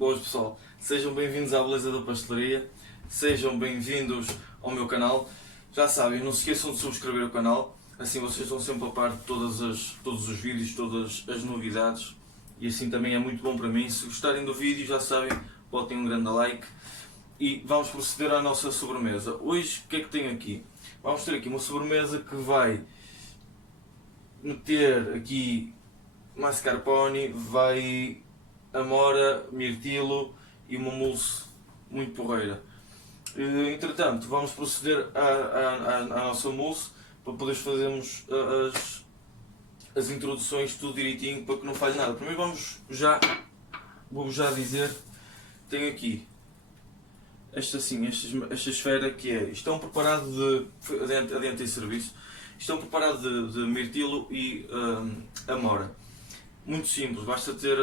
Boas pessoal, sejam bem-vindos à Beleza da Pastelaria, sejam bem-vindos ao meu canal. Já sabem, não se esqueçam de subscrever o canal, assim vocês estão sempre a par de todos os vídeos, todas as novidades, e assim também é muito bom para mim. Se gostarem do vídeo, já sabem, botem um grande like e vamos proceder à nossa sobremesa. Hoje o que é que tenho aqui? Vamos ter aqui uma sobremesa que vai meter aqui mascarpone, vai amora, mirtilo e uma mousse muito porreira. Entretanto, vamos proceder à nossa mousse para poder fazermos as introduções tudo direitinho para que não falhe nada. Primeiro vou-vos já dizer, tenho aqui esta esfera que é, isto é um preparado de adiante em serviço, isto é um preparado de mirtilo e amora. Muito simples, basta ter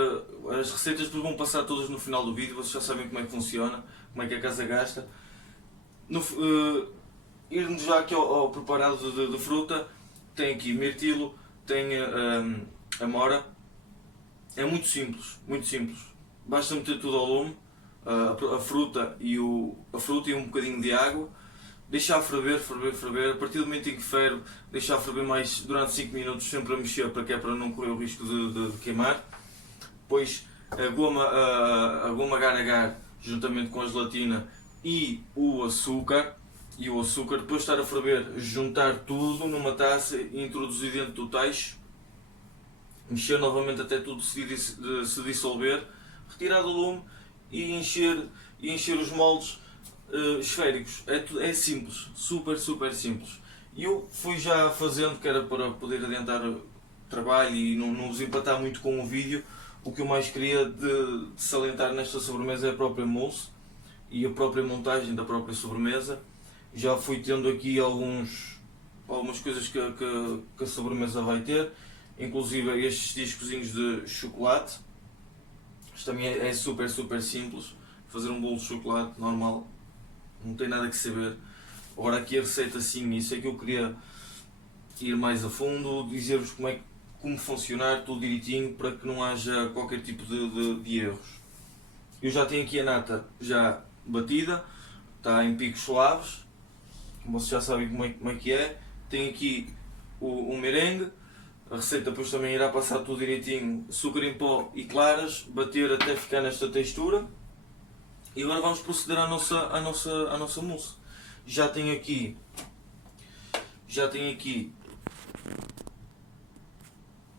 as receitas, depois vão passar todas no final do vídeo, vocês já sabem como é que funciona, como é que a casa gasta. Ir-nos já aqui ao preparado de fruta, tem aqui mirtilo, tem amora, é muito simples, basta meter tudo ao lume, a fruta e um bocadinho de água, deixar ferver, a partir do momento em que ferve, deixar ferver mais durante 5 minutos, sempre a mexer para não correr o risco de queimar. Depois a goma agar-agar juntamente com a gelatina e o açúcar, depois de estar a ferver, juntar tudo numa taça e introduzir dentro do tacho, mexer novamente até tudo se dissolver, retirar do lume e encher os moldes esféricos. É simples, super simples. E eu fui já fazendo, que era para poder adiantar o trabalho e não vos empatar muito com o vídeo. O que eu mais queria de salientar nesta sobremesa é a própria mousse e a própria montagem da própria sobremesa. Já fui tendo aqui algumas coisas que a sobremesa vai ter, inclusive estes discozinhos de chocolate. Isto também é super simples, fazer um bolo de chocolate normal, não tem nada que saber. Agora aqui a receita sim, isso é que eu queria ir mais a fundo, dizer-vos como funcionar tudo direitinho para que não haja qualquer tipo de erros. Eu já tenho aqui a nata já batida, está em picos suaves, vocês já sabem como é que é. Tenho aqui o merengue, a receita depois também irá passar tudo direitinho, açúcar em pó e claras, bater até ficar nesta textura. E agora vamos proceder à nossa mousse. Já tenho aqui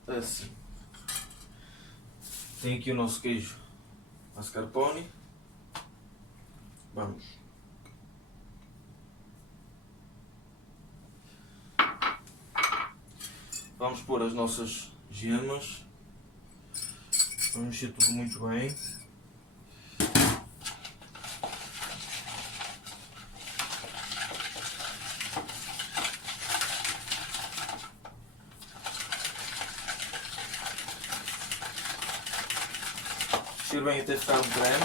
assim. Tenho aqui o nosso queijo mascarpone. Vamos pôr as nossas gemas. Vamos mexer tudo muito bem. Mexer bem até ficar um creme.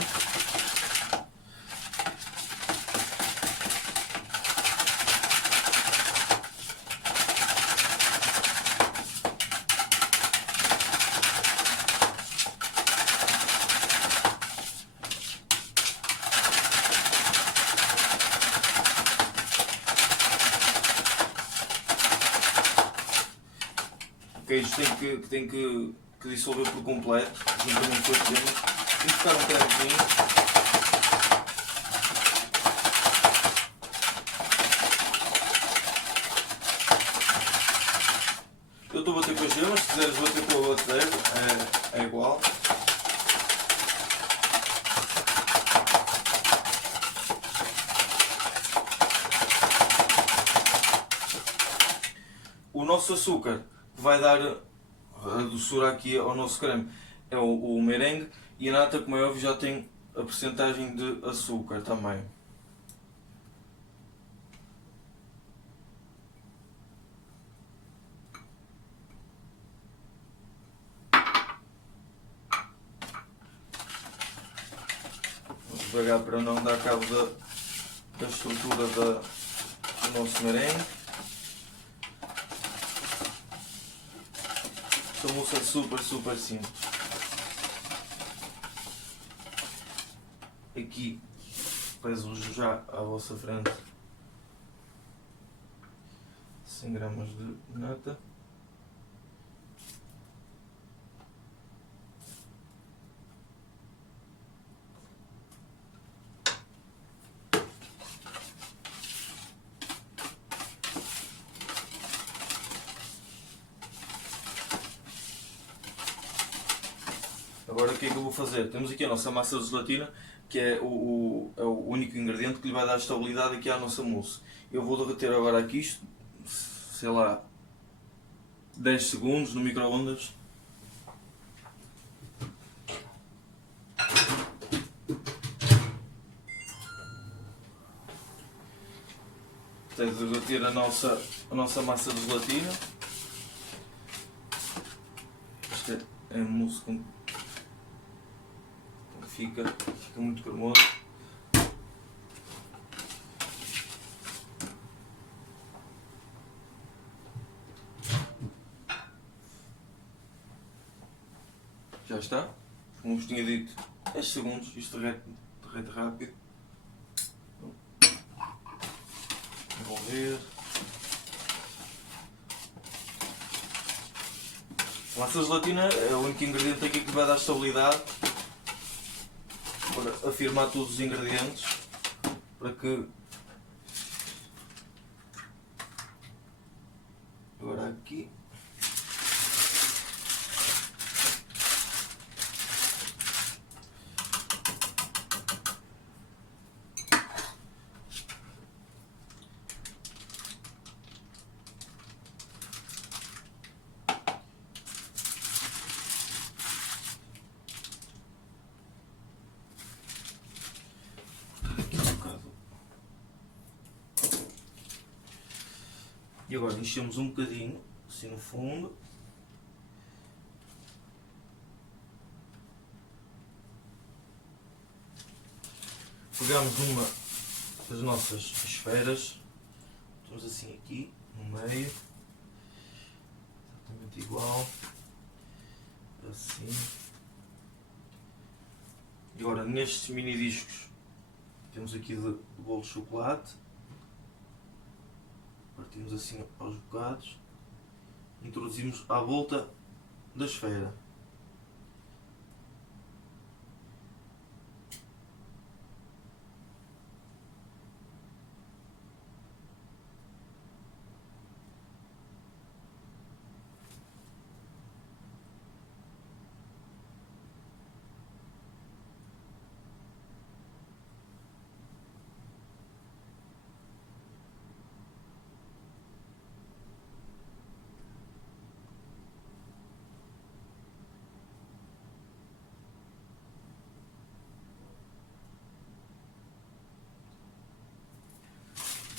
O queijo tem que dissolver por completo, juntamente com as gemas. Tem que ficar um cremezinho. Eu estou a bater com as gemas, se quiseres bater com a batedeira, é igual. O nosso açúcar que vai dar a doçura aqui ao nosso creme é o merengue, e a nata, como é óbvio, já tem a percentagem de açúcar também. Vamos devagar para não dar cabo da estrutura do nosso merengue. Esta mousse é super simples. aqui peso já à vossa frente 100 gramas de nata. Agora o que é que eu vou fazer? Temos aqui a nossa massa de gelatina, que é o único ingrediente que lhe vai dar estabilidade aqui à nossa mousse. Eu vou derreter agora aqui isto, sei lá, 10 segundos no micro-ondas. Até derreter a nossa massa de gelatina. Isto é mousse com fica muito cremoso. Já está. Como vos tinha dito, 10 segundos, isto derrete rápido. Envolver. A massa de gelatina é o único ingrediente aqui que vai dar estabilidade. Para afirmar todos os ingredientes, para que agora aqui e agora enchemos um bocadinho assim no fundo. Pegamos uma das nossas esferas, estamos assim aqui no meio, exatamente igual, assim. E agora nestes mini discos temos aqui de bolo de chocolate. Partimos assim aos bocados, introduzimos à volta da esfera.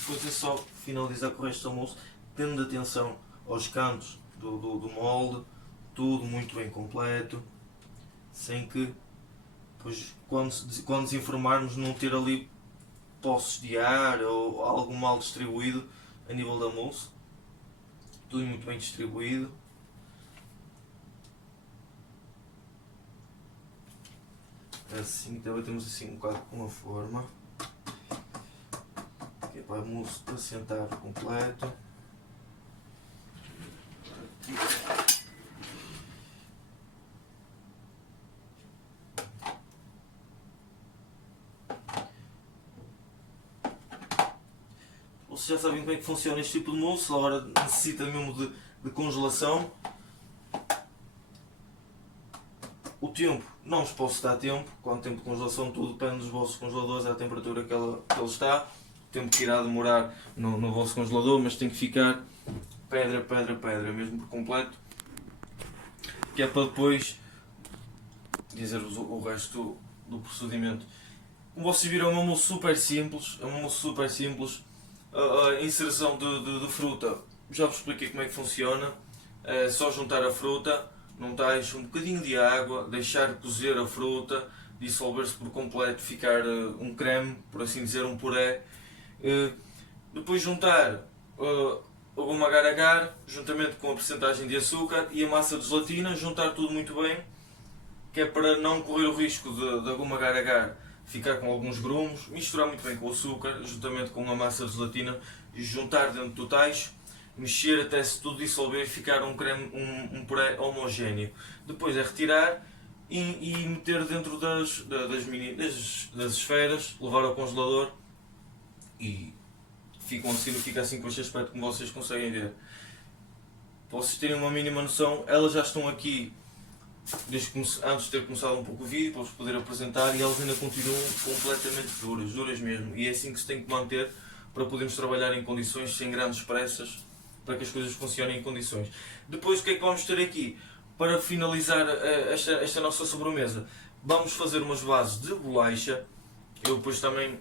Depois é só finalizar com o resto da mousse, tendo atenção aos cantos do molde, tudo muito bem completo, sem que depois, quando desenformarmos, não ter ali poços de ar ou algo mal distribuído a nível da mousse. Tudo muito bem distribuído. Assim, também temos assim um bocado com uma forma. Que é para a mousse assentar completo. Vocês já sabem como é que funciona este tipo de mousse, agora necessita mesmo de congelação. O tempo, não vos posso dar tempo, quanto tempo de congelação, tudo depende dos vossos congeladores, é a temperatura que ele está, o tempo que irá demorar no vosso congelador, mas tem que ficar pedra, pedra, pedra, mesmo por completo, que é para depois dizer-vos o resto do procedimento. Como vocês viram, é uma mousse super simples, a inserção de fruta, já vos expliquei como é que funciona, é só juntar a fruta, untais um bocadinho de água, deixar cozer a fruta, dissolver-se por completo, ficar um creme, por assim dizer, um puré. Depois juntar a goma agar-agar, juntamente com a percentagem de açúcar e a massa de gelatina, juntar tudo muito bem, que é para não correr o risco da goma agar-agar ficar com alguns grumos, misturar muito bem com o açúcar, juntamente com a massa de gelatina, juntar dentro do tacho, mexer até se tudo dissolver e ficar um creme, um puré homogéneo. Depois é retirar e meter dentro das esferas, levar ao congelador e fica assim com este aspecto como vocês conseguem ver. Para vocês terem uma mínima noção, elas já estão aqui antes de ter começado um pouco o vídeo, para vos poder apresentar, e elas ainda continuam completamente duras mesmo, e é assim que se tem que manter para podermos trabalhar em condições sem grandes pressas, para que as coisas funcionem em condições. Depois o que é que vamos ter aqui? Para finalizar esta nossa sobremesa, vamos fazer umas bases de bolacha. Eu depois também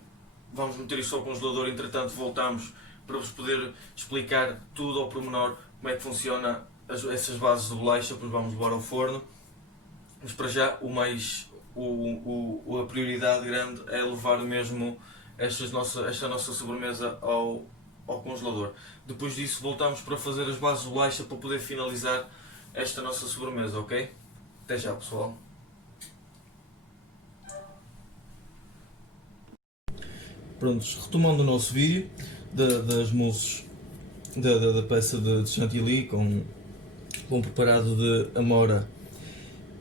vamos meter isso ao congelador, entretanto voltamos para vos poder explicar tudo ao pormenor, como é que funciona essas bases de bolacha, depois vamos levar ao forno. Mas para já a prioridade grande é levar mesmo esta nossa sobremesa ao congelador. Depois disso voltamos para fazer as bases de bolacha para poder finalizar esta nossa sobremesa, ok? Até já, pessoal. Prontos, retomando o nosso vídeo das mousses da peça de chantilly com preparado de amora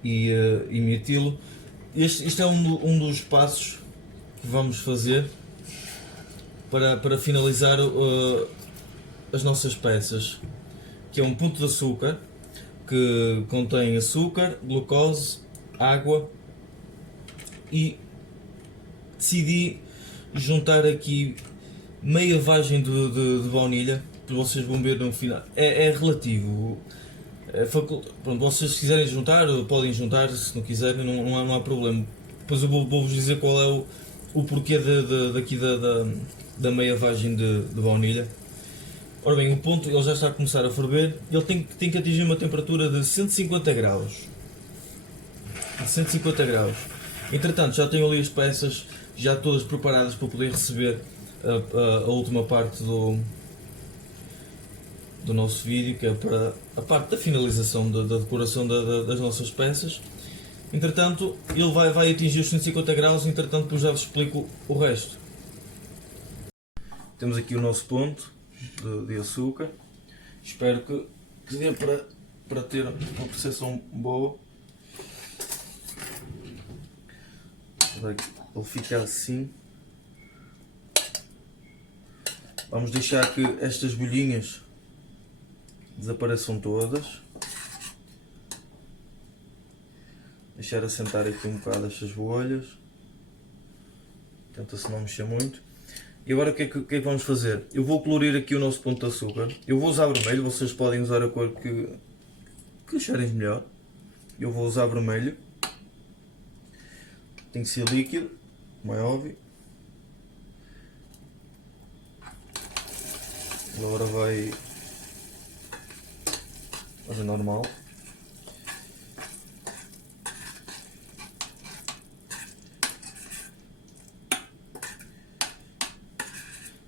e mirtilo. Isto é um dos passos que vamos fazer para finalizar as nossas peças, que é um ponto de açúcar que contém açúcar, glucose, água, e decidi juntar aqui meia vagem de baunilha, para vocês vão ver no final. É relativo. Pronto, vocês se quiserem juntar, podem juntar, se não quiserem não há problema. Depois eu vou-vos dizer qual é o porquê daqui da meia vagem de baunilha. Ora bem, o ponto ele já está a começar a ferver, ele tem que atingir uma temperatura de 150 graus. 150 graus. Entretanto, já tenho ali as peças já todas preparadas para poder receber a última parte do nosso vídeo, que é para a parte da finalização da decoração das nossas peças. Entretanto, ele vai atingir os 150 graus, entretanto depois já vos explico o resto. Temos aqui o nosso ponto de açúcar. Espero que dê para ter uma percepção boa. Ele fica assim. Vamos deixar que estas bolhinhas desapareçam todas. Deixar assentar aqui um bocado estas bolhas. Tenta-se não mexer muito. E agora o que é que vamos fazer? Eu vou colorir aqui o nosso ponto de açúcar. Eu vou usar vermelho, vocês podem usar a cor que acharem melhor. Eu vou usar vermelho. Tem que ser líquido, como é óbvio. Agora vai fazer normal.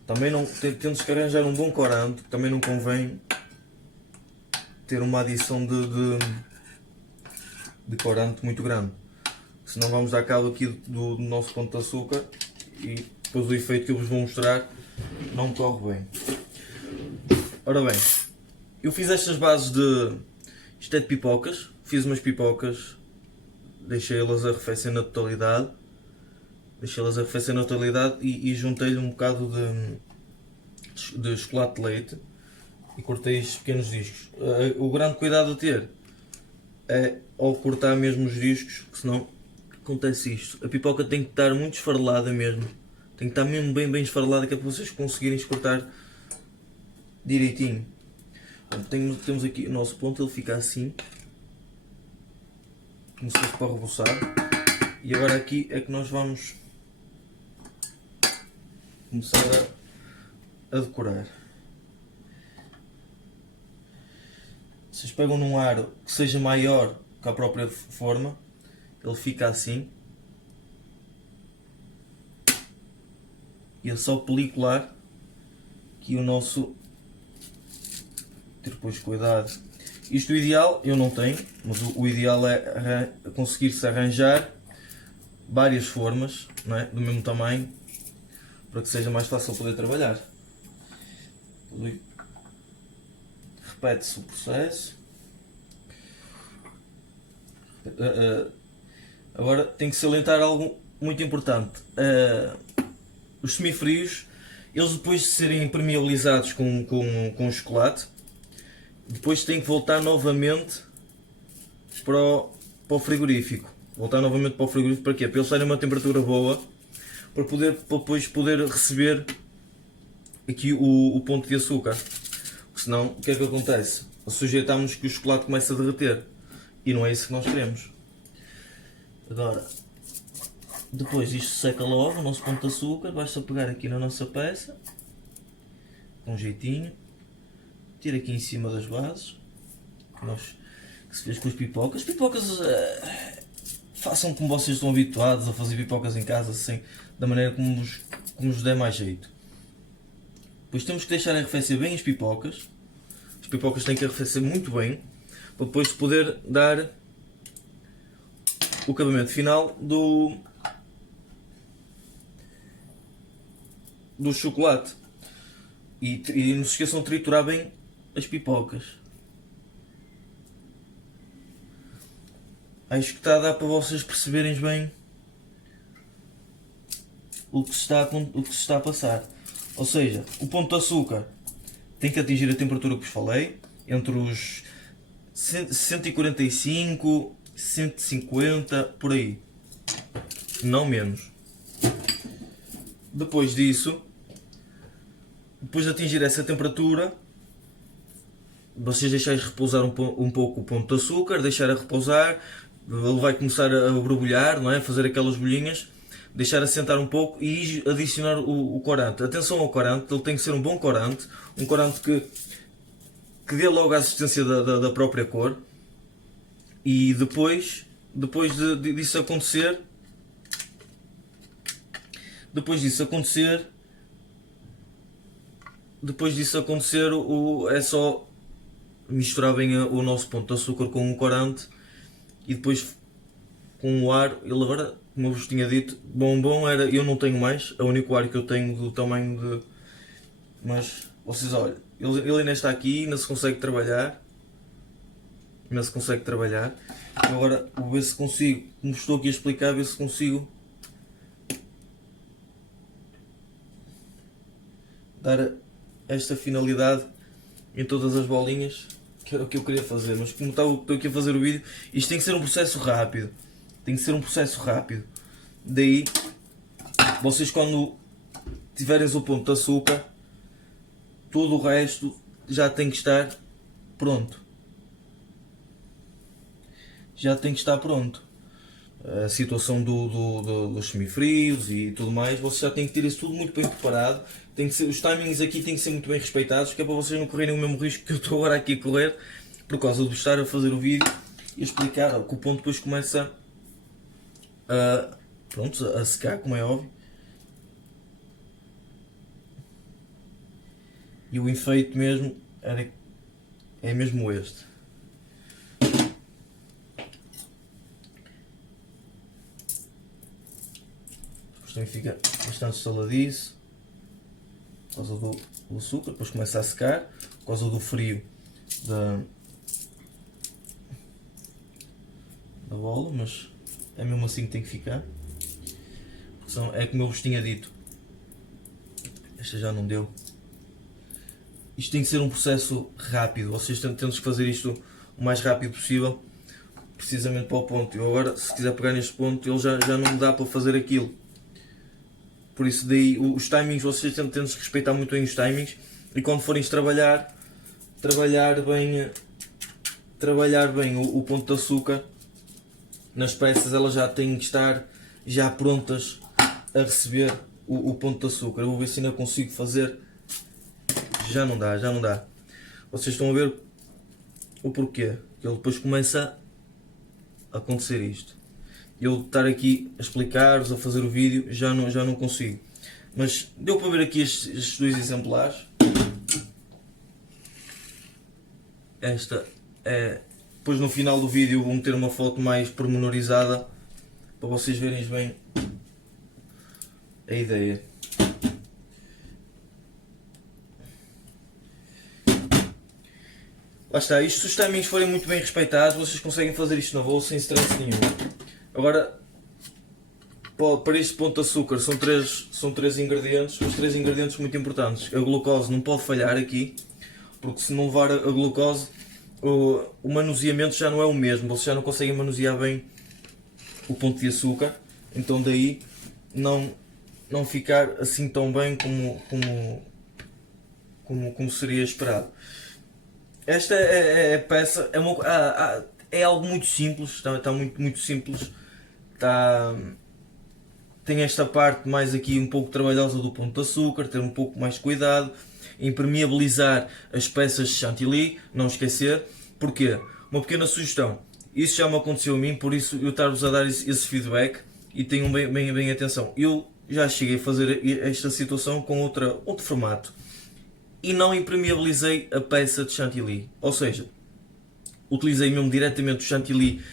Também não temos que arranjar um bom corante, também não convém ter uma adição de corante muito grande, senão vamos dar cabo aqui do nosso ponto de açúcar e depois o efeito que eu vos vou mostrar não corre bem. Ora bem, eu fiz estas bases isto é de pipocas, fiz umas pipocas, deixei-las arrefecer na totalidade. Deixei-las arrefecer na totalidade e juntei-lhe um bocado de chocolate de leite e cortei estes pequenos discos. O grande cuidado a ter é ao cortar mesmo os discos, que senão acontece isto. A pipoca tem que estar muito esfarelada mesmo. Tem que estar mesmo bem esfarelada, que é para vocês conseguirem cortar direitinho. Temos aqui o nosso ponto, ele fica assim, como se fosse para reboçar. E agora aqui é que nós vamos começar a decorar. Vocês pegam num aro que seja maior que a própria forma, ele fica assim, e é só pelicular aqui o nosso. Ter depois cuidado. Isto o ideal eu não tenho, mas o ideal é conseguir-se arranjar várias formas, não é? Do mesmo tamanho, para que seja mais fácil poder trabalhar. Repete-se o processo. Agora tem que salientar algo muito importante. Os semifrios, eles depois de serem impermeabilizados com chocolate, depois têm que voltar novamente para o frigorífico. Voltar novamente para o frigorífico para quê? Para eles estarem a uma temperatura boa, para depois poder receber aqui o ponto de açúcar. Senão, o que é que acontece? Sujeitamos que o chocolate começa a derreter. E não é isso que nós queremos. Agora, depois isto seca logo, o nosso ponto de açúcar. Basta pegar aqui na nossa peça, com um jeitinho. Tira aqui em cima das bases. Que se fez com as pipocas. Pipocas, façam como vocês estão habituados a fazer pipocas em casa, assim, da maneira como vos der mais jeito. Depois temos que deixar arrefecer bem as pipocas. As pipocas têm que arrefecer muito bem, para depois poder dar o acabamento final do chocolate. E não se esqueçam de triturar bem as pipocas. Acho que está a dar para vocês perceberem bem o que se está a passar. Ou seja, o ponto de açúcar tem que atingir a temperatura que vos falei, entre os 145, 150, por aí. Não menos. Depois disso, depois de atingir essa temperatura, vocês deixarem repousar um pouco o ponto de açúcar, deixar a repousar, ele vai começar a borbulhar, não é? Fazer aquelas bolinhas, deixar assentar um pouco e adicionar o corante. Atenção ao corante, ele tem que ser um bom corante, um corante que dê logo a assistência da própria cor. E depois disso acontecer, é só misturar bem o nosso ponto de açúcar com o corante e depois com o ar. Ele agora, como eu vos tinha dito, bombom era, eu não tenho mais, é o único ar que eu tenho do tamanho de... Mas vocês olhem, ele ainda está aqui, ainda se consegue trabalhar. Agora vou ver se consigo, como estou aqui a explicar, ver se consigo dar esta finalidade em todas as bolinhas, que era o que eu queria fazer. Mas como estou aqui a fazer o vídeo, isto tem que ser um processo rápido. Daí, vocês quando tiverem o ponto de açúcar, todo o resto já tem que estar pronto. A situação dos semifrios e tudo mais, vocês já têm que ter isso tudo muito bem preparado. Os timings aqui têm que ser muito bem respeitados, que é para vocês não correrem o mesmo risco que eu estou agora aqui a correr, por causa de estar a fazer o vídeo e explicar que o ponto depois começa a secar, como é óbvio. E o efeito mesmo é mesmo este. Também fica bastante saladiço por causa do açúcar, depois começa a secar por causa do frio da bola, mas é mesmo assim que tem que ficar. É como eu vos tinha dito, esta já não deu. Isto tem que ser um processo rápido, vocês têm que fazer isto o mais rápido possível, precisamente para o ponto. Eu agora, se quiser pegar neste ponto, ele já não me dá para fazer aquilo. Por isso daí os timings, vocês têm de respeitar muito bem os timings, e quando forem trabalhar bem o ponto de açúcar nas peças, elas já têm que estar já prontas a receber o ponto de açúcar. Eu vou ver se ainda consigo fazer. Já não dá. Vocês estão a ver o porquê, que ele depois começa a acontecer isto. Eu estar aqui a explicar-vos, a fazer o vídeo, já não consigo. Mas deu para ver aqui estes dois exemplares. Esta é... Depois no final do vídeo vou meter uma foto mais pormenorizada para vocês verem bem a ideia. Lá está, isto se os timings forem muito bem respeitados, vocês conseguem fazer isto na boa sem stress nenhum. Agora, para este ponto de açúcar são três ingredientes, os três ingredientes muito importantes. A glucose não pode falhar aqui, porque se não levar a glucose, o manuseamento já não é o mesmo, vocês já não conseguem manusear bem o ponto de açúcar, então daí não ficar assim tão bem como seria esperado. Esta é a peça, é algo muito simples, está muito simples, tem esta parte mais aqui um pouco trabalhosa do ponto de açúcar, ter um pouco mais cuidado, impermeabilizar as peças de chantilly, não esquecer. Porquê? Uma pequena sugestão, isso já me aconteceu a mim, por isso eu estar-vos a dar esse feedback e tenham bem atenção. Eu já cheguei a fazer esta situação com outro formato e não impermeabilizei a peça de chantilly, ou seja, utilizei mesmo diretamente o chantilly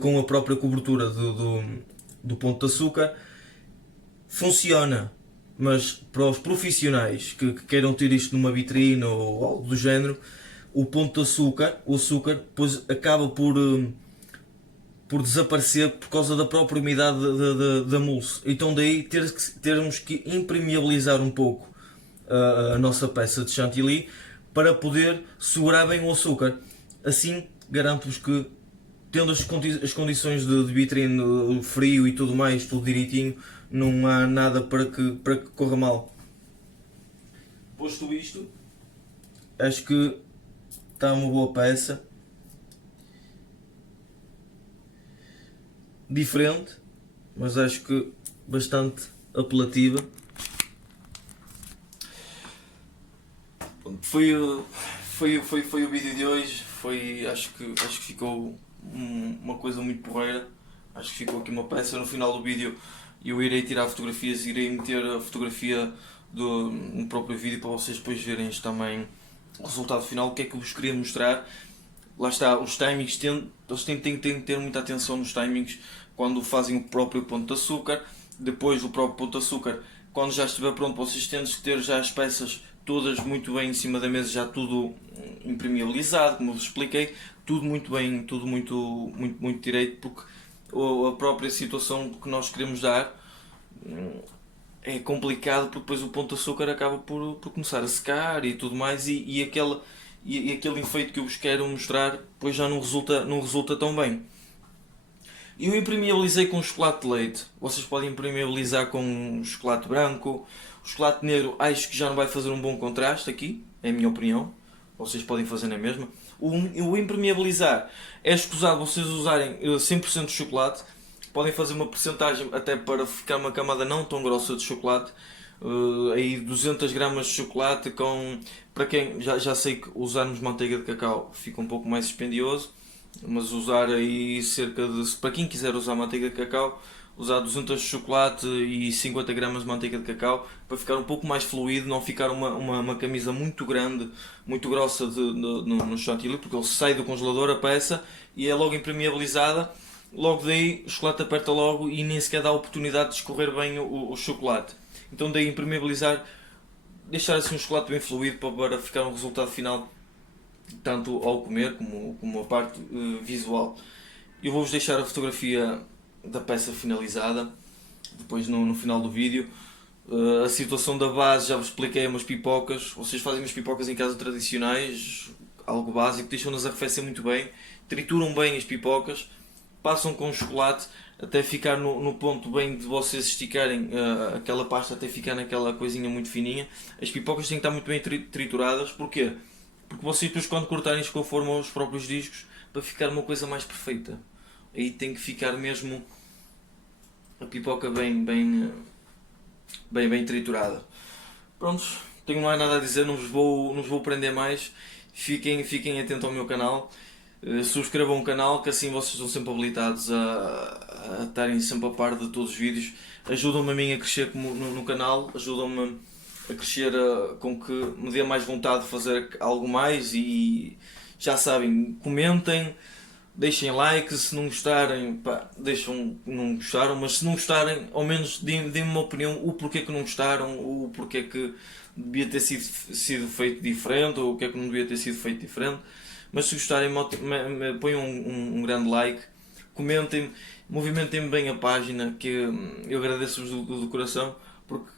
com a própria cobertura do ponto de açúcar. Funciona, mas para os profissionais que queiram ter isto numa vitrine ou algo do género, o ponto de açúcar, o açúcar, depois acaba por desaparecer por causa da própria umidade da mousse. Então daí termos que impermeabilizar um pouco a nossa peça de chantilly para poder segurar bem o açúcar. Assim garanto-vos que, tendo as condições de vitrine, o frio e tudo mais, tudo direitinho, não há nada para que corra mal. Posto isto, acho que está uma boa peça. Diferente, mas acho que bastante apelativa. Foi o vídeo de hoje. Acho que ficou uma coisa muito porreira. Acho que ficou aqui uma peça. No final do vídeo eu irei tirar fotografias, irei meter a fotografia no próprio vídeo para vocês depois verem também o resultado final. O que é que eu vos queria mostrar? Lá está, os timings, eles têm que ter muita atenção nos timings quando fazem o próprio ponto de açúcar. Depois o próprio ponto de açúcar, quando já estiver pronto, vocês têm que ter já as peças todas muito bem em cima da mesa, já tudo impermeabilizado, como eu vos expliquei, tudo muito bem, tudo muito direito, porque a própria situação que nós queremos dar é complicado, porque depois o ponto de açúcar acaba por começar a secar e tudo mais, e aquele efeito que eu vos quero mostrar depois já não resulta tão bem. Eu impermeabilizei com chocolate de leite, vocês podem impermeabilizar com chocolate branco. O chocolate negro acho que já não vai fazer um bom contraste aqui, é a minha opinião, vocês podem fazer na mesma. O impermeabilizar é escusado vocês usarem 100% de chocolate, podem fazer uma porcentagem até para ficar uma camada não tão grossa de chocolate, aí 200 gramas de chocolate para quem já sei que usarmos manteiga de cacau fica um pouco mais dispendioso, mas usar aí para quem quiser usar manteiga de cacau, usar 200 de chocolate e 50 gramas de manteiga de cacau para ficar um pouco mais fluido, não ficar uma camisa muito grande, muito grossa no chantilly, porque ele sai do congelador a peça e é logo impermeabilizada, logo daí o chocolate aperta logo e nem sequer dá a oportunidade de escorrer bem o chocolate. Então daí impermeabilizar, deixar assim um chocolate bem fluido para ficar um resultado final, tanto ao comer como a parte visual. Eu vou-vos deixar a fotografia da peça finalizada depois no final do vídeo. A situação da base já vos expliquei, umas pipocas, vocês fazem umas pipocas em casa tradicionais, algo básico, deixam-nas arrefecer muito bem, trituram bem as pipocas, passam com chocolate até ficar no ponto bem de vocês esticarem aquela pasta até ficar naquela coisinha muito fininha. As pipocas têm que estar muito bem trituradas. Porquê? Porque vocês depois, quando cortarem, conformam os próprios discos para ficar uma coisa mais perfeita. Aí tem que ficar mesmo a pipoca bem triturada. Prontos, tenho mais nada a dizer, não vos vou prender mais. Fiquem atentos ao meu canal. Subscrevam o canal, que assim vocês estão sempre habilitados a estarem sempre a par de todos os vídeos. Ajudam-me a mim a crescer no canal, ajudam-me a crescer com que me dê mais vontade de fazer algo mais. E já sabem, comentem, deixem like, se não gostarem, pá, deixam, não gostaram, mas se não gostarem, ao menos deem-me uma opinião, o porquê que não gostaram, o porquê que devia ter sido feito diferente, ou o que é que não devia ter sido feito diferente. Mas se gostarem, ponham um grande like, comentem, movimentem bem a página, que eu agradeço-vos do coração, porque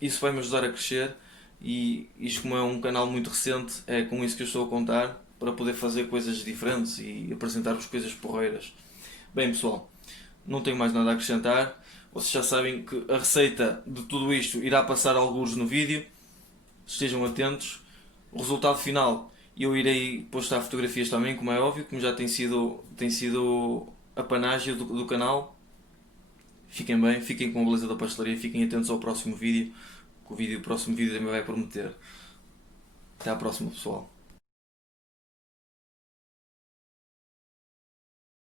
isso vai-me ajudar a crescer. E isto, como é um canal muito recente, é com isso que eu estou a contar, para poder fazer coisas diferentes e apresentar-vos coisas porreiras. Bem, pessoal, não tenho mais nada a acrescentar. Vocês já sabem que a receita de tudo isto irá passar alguns no vídeo. Estejam atentos. O resultado final, eu irei postar fotografias também, como é óbvio, como já tem sido a panagem do canal. Fiquem bem, fiquem com a beleza da pastelaria, fiquem atentos ao próximo vídeo, que o próximo vídeo também vai prometer. Até à próxima, pessoal.